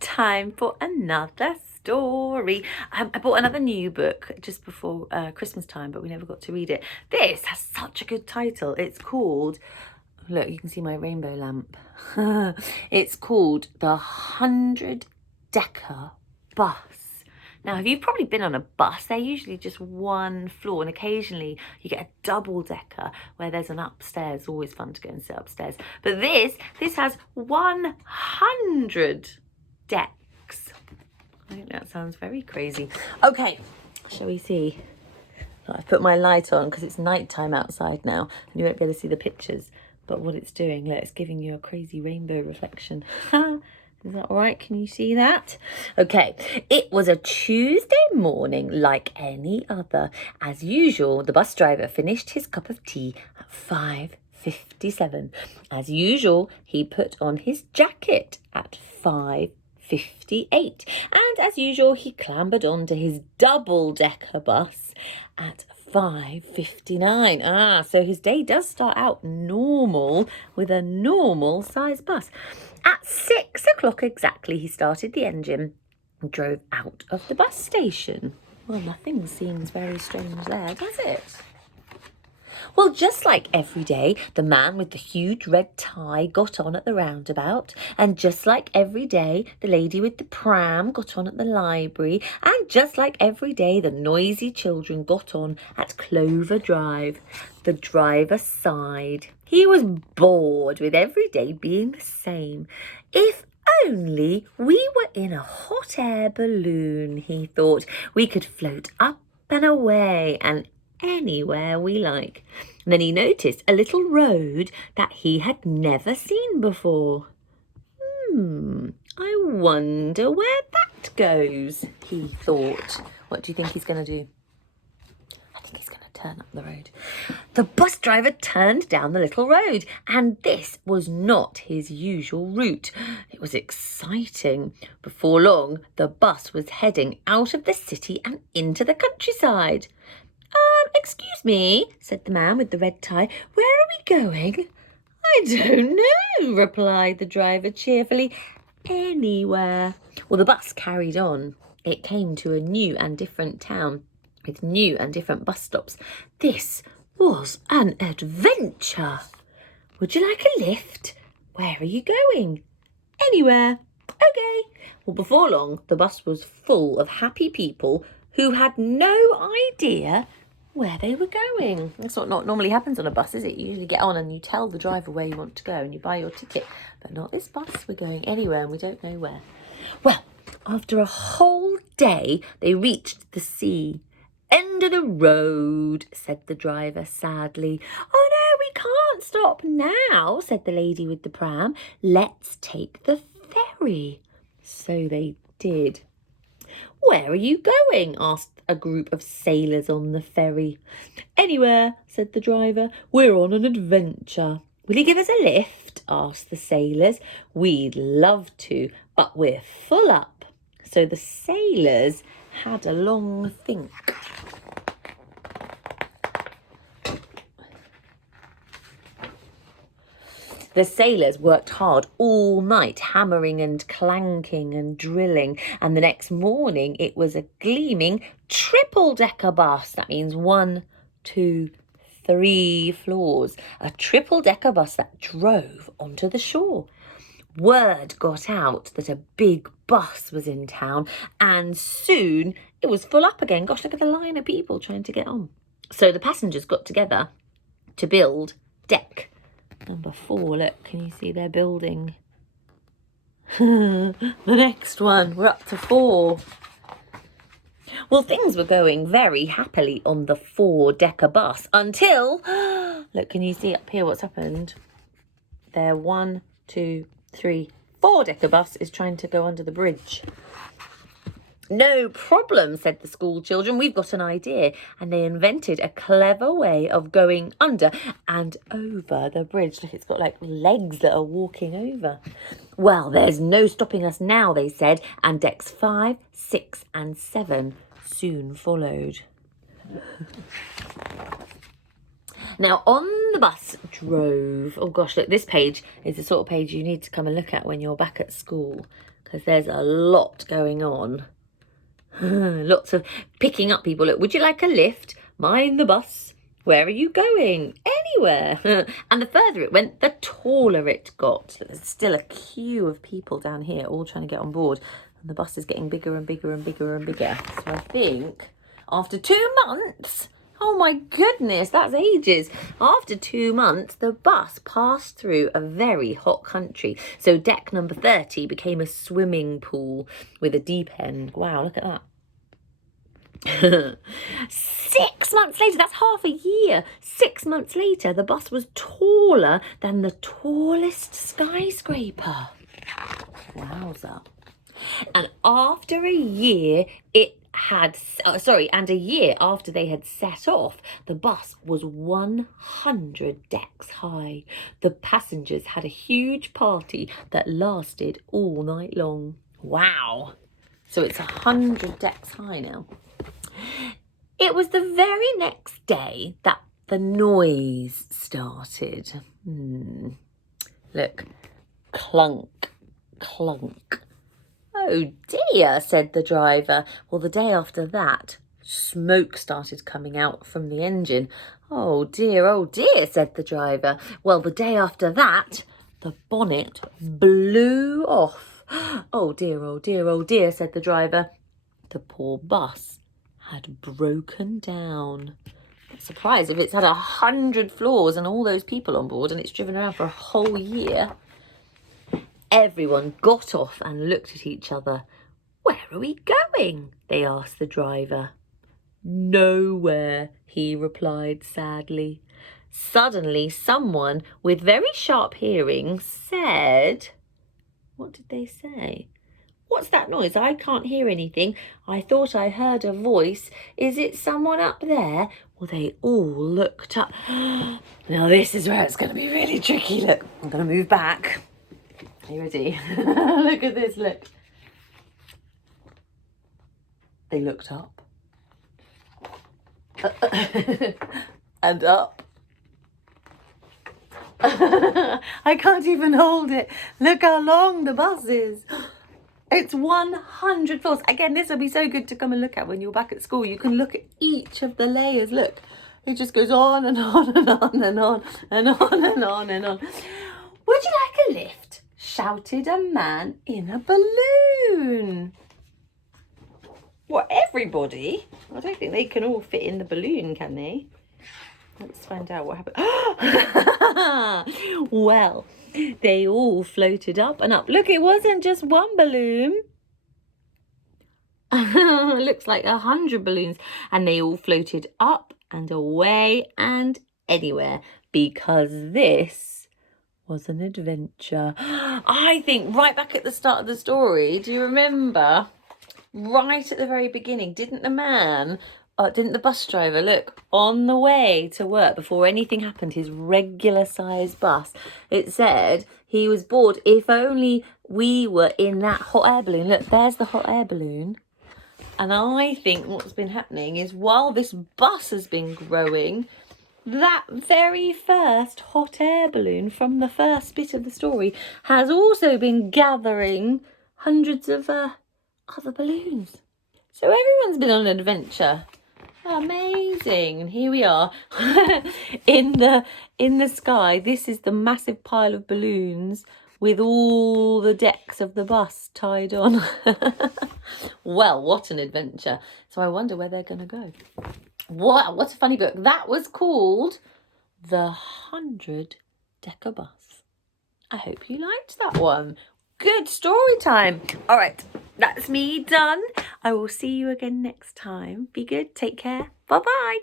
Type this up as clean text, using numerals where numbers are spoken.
time for another story. I bought another new book just before Christmas time, but we never got to read it. This has such a good title. It's called, look, you can see my rainbow lamp. It's called The 100-Decker Bus. Now, if you've probably been on a bus, they're usually just one floor, and occasionally you get a double-decker where there's an upstairs. Always fun to go and sit upstairs. But this has 100 decks. I think that sounds very crazy. Okay, shall we see? I've put my light on because it's nighttime outside now, and you won't be able to see the pictures. But what it's doing, look, it's giving you a crazy rainbow reflection. Is that all right? Can you see that? Okay, it was a Tuesday morning like any other. As usual, the bus driver finished his cup of tea at 5:57. As usual, he put on his jacket at 5:58. And as usual, he clambered onto his double-decker bus at 5:59. So his day does start out normal with a normal size bus. At 6 o'clock exactly, he started the engine and drove out of the bus station. Well, nothing seems very strange there, does it? Well, just like every day, the man with the huge red tie got on at the roundabout, and just like every day, the lady with the pram got on at the library, and just like every day, the noisy children got on at Clover Drive. The driver sighed. He was bored with every day being the same. If only we were in a hot air balloon, he thought. We could float up and away and anywhere we like. And then he noticed a little road that he had never seen before. I wonder where that goes, he thought. What do you think he's going to do? I think he's going to turn up the road. The bus driver turned down the little road, and this was not his usual route. It was exciting. Before long, the bus was heading out of the city and into the countryside. Excuse me, said the man with the red tie. Where are we going? I don't know, replied the driver cheerfully. Anywhere. Well, the bus carried on. It came to a new and different town with new and different bus stops. This was an adventure. Would you like a lift? Where are you going? Anywhere. Okay. Well, before long, the bus was full of happy people who had no idea where they were going. That's what not normally happens on a bus, is it? You usually get on and you tell the driver where you want to go and you buy your ticket. But not this bus. We're going anywhere and we don't know where. Well, after a whole day, they reached the sea. End of the road, said the driver sadly. Oh no, we can't stop now, said the lady with the pram. Let's take the ferry. So they did. Where are you going? Asked a group of sailors on the ferry. Anywhere, said the driver. We're on an adventure. Will you give us a lift? Asked the sailors. We'd love to, but we're full up. So the sailors had a long think. The sailors worked hard all night, hammering and clanking and drilling, and the next morning it was a gleaming triple-decker bus. That means 1, 2, 3 floors. A triple-decker bus that drove onto the shore. Word got out that a big bus was in town, and soon it was full up again. Gosh, look at the line of people trying to get on. So the passengers got together to build deck number 4. Look, can you see they're building the next one? We're up to 4. Well, things were going very happily on the 4-decker bus until, look, can you see up here what's happened? Their 1, 2, 3, 4-decker bus is trying to go under the bridge. No problem, said the school children. We've got an idea. And they invented a clever way of going under and over the bridge. Look, it's got like legs that are walking over. Well, there's no stopping us now, they said. And decks 5, 6 and 7 soon followed. Now, on the bus drove... Oh, gosh, look, this page is the sort of page you need to come and look at when you're back at school, because there's a lot going on. Lots of picking up people. Look, would you like a lift? Mind the bus. Where are you going? Anywhere. And the further it went, the taller it got. There's still a queue of people down here all trying to get on board. And the bus is getting bigger and bigger and bigger and bigger. So I think after 2 months... Oh my goodness, that's ages. After 2 months, the bus passed through a very hot country. So deck number 30 became a swimming pool with a deep end. Wow, look at that. 6 months later, that's half a year. 6 months later, the bus was taller than the tallest skyscraper. Wowza. And after a year, and a year after they had set off, the bus was 100 decks high. The passengers had a huge party that lasted all night long. Wow. So it's 100 decks high now. It was the very next day that the noise started. Look, clunk, clunk. Oh dear, said the driver. Well, the day after that, smoke started coming out from the engine. Oh dear, said the driver. Well, the day after that, the bonnet blew off. Oh dear, said the driver. The poor bus had broken down. Not surprised if it's had 100 floors and all those people on board and it's driven around for a whole year. Everyone got off and looked at each other. Where are we going? They asked the driver. Nowhere, he replied sadly. Suddenly, someone with very sharp hearing said... What did they say? What's that noise? I can't hear anything. I thought I heard a voice. Is it someone up there? Well, they all looked up. Now, this is where it's going to be really tricky. Look, I'm going to move back. Are you ready? Look at this, look. They looked up. And up. I can't even hold it. Look how long the bus is. It's 100 floors. Again, this will be so good to come and look at when you're back at school. You can look at each of the layers. Look, it just goes on and on and on and on and on and on and on. Would you like a lift? Shouted a man in a balloon. What, everybody? I don't think they can all fit in the balloon, can they? Let's find out what happened. Well, they all floated up and up. Look, it wasn't just one balloon. Looks like 100 balloons. And they all floated up and away and anywhere, because this was an adventure. I think right back at the start of the story, do you remember? Right at the very beginning, didn't the bus driver, look, on the way to work, before anything happened, his regular size bus, it said he was bored. If only we were in that hot air balloon. Look, there's the hot air balloon. And I think what's been happening is while this bus has been growing, that very first hot air balloon from the first bit of the story has also been gathering hundreds of other balloons. So everyone's been on an adventure. Amazing. And here we are in the sky. This is the massive pile of balloons with all the decks of the bus tied on. Well, what an adventure. So I wonder where they're going to go. Wow, what a funny book. That was called The 100-Decker Bus. I hope you liked that one. Good story time. All right, that's me done. I will see you again next time. Be good. Take care. Bye-bye.